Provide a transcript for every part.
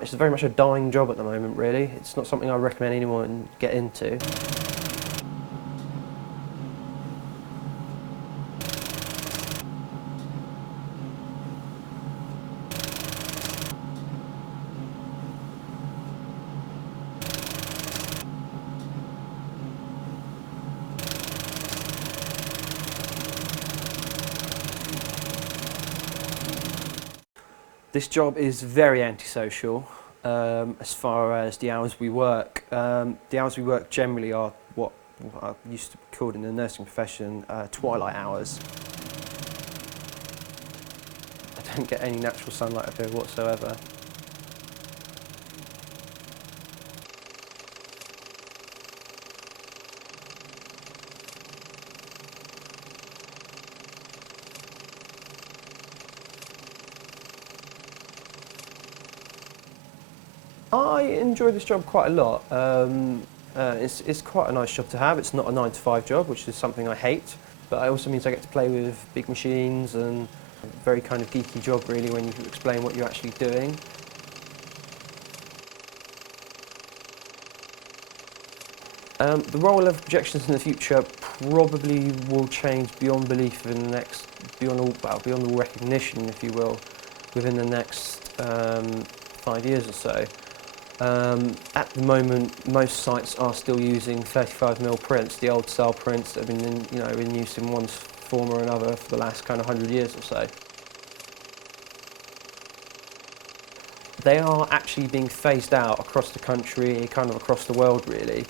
It's very much a dying job at the moment, really. It's not something I recommend anyone get into. This job is very antisocial as far as the hours we work. The hours we work generally are what I used to be called in the nursing profession twilight hours. I don't get any natural sunlight up here whatsoever. I enjoy this job quite a lot. It's quite a nice job to have. It's not a 9-to-5 job, which is something I hate, but it also means I get to play with big machines and a very kind of geeky job really when you explain what you're actually doing. The role of projectionists in the future probably will change beyond belief in the next, beyond all recognition, if you will, within the next 5 years or so. At the moment, most sites are still using 35mm prints, the old style prints that have been in use in one form or another for the last kind of 100 years or so. They are actually being phased out across the country, kind of across the world really,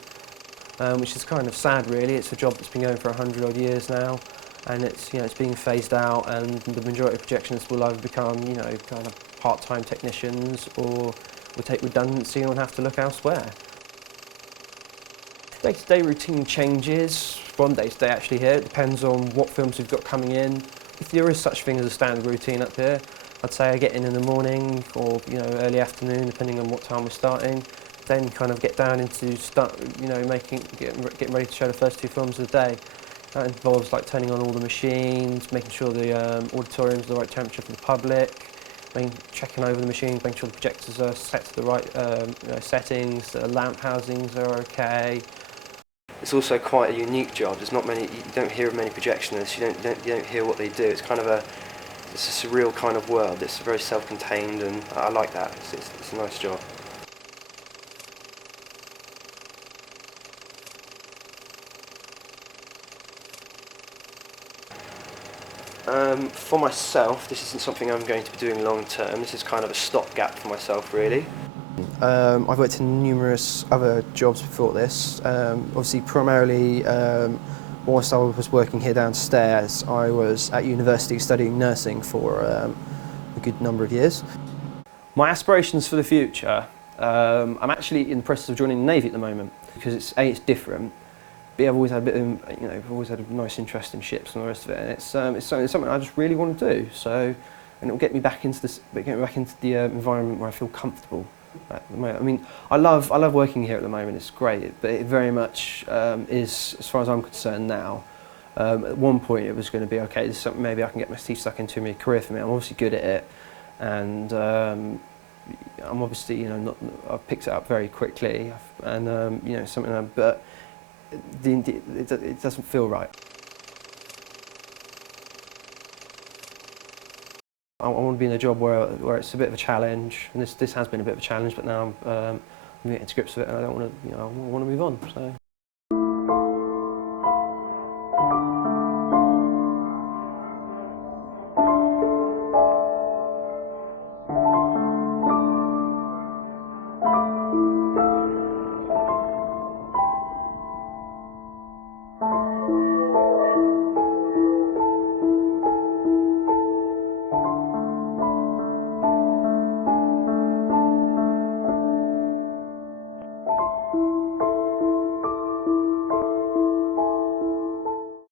which is kind of sad really. It's a job that's been going for 100 odd years now, and it's being phased out, and the majority of projectionists will either become kind of part-time technicians or will take redundancy and will have to look elsewhere. Day-to-day routine changes from day to day actually here. It depends on what films we've got coming in. If there is such thing as a standard routine up here, I'd say I get in the morning or early afternoon, depending on what time we're starting. Then kind of get down into getting ready to show the first 2 films of the day. That involves like turning on all the machines, making sure the auditorium's the right temperature for the public, checking over the machines, making sure the projectors are set to the right settings, the lamp housings are okay. It's also quite a unique job. There's not many. You don't hear of many projectionists. You don't hear what they do. It's kind of it's a surreal kind of world. It's very self-contained, and I like that. It's a nice job. For myself, this isn't something I'm going to be doing long term. This is kind of a stopgap for myself, really. I've worked in numerous other jobs before this. Obviously, primarily, whilst I was working here downstairs, I was at university studying nursing for a good number of years. My aspirations for the future, I'm actually in the process of joining the Navy at the moment because it's different. I've always had a bit of, I've always had a nice interest in ships and the rest of it, and it's something I just really want to do. So, and it'll get me back into the environment where I feel comfortable. At the moment. I mean, I love working here at the moment. It's great, but it very much is, as far as I'm concerned now. At one point, it was going to be okay. This is something maybe I can get my teeth stuck into, a career for me. I'm obviously good at it, and I'm obviously I've picked it up very quickly, and something. But it doesn't feel right. I want to be in a job where it's a bit of a challenge, and this has been a bit of a challenge, but now I'm getting to grips with it, and I don't want to I want to move on. So.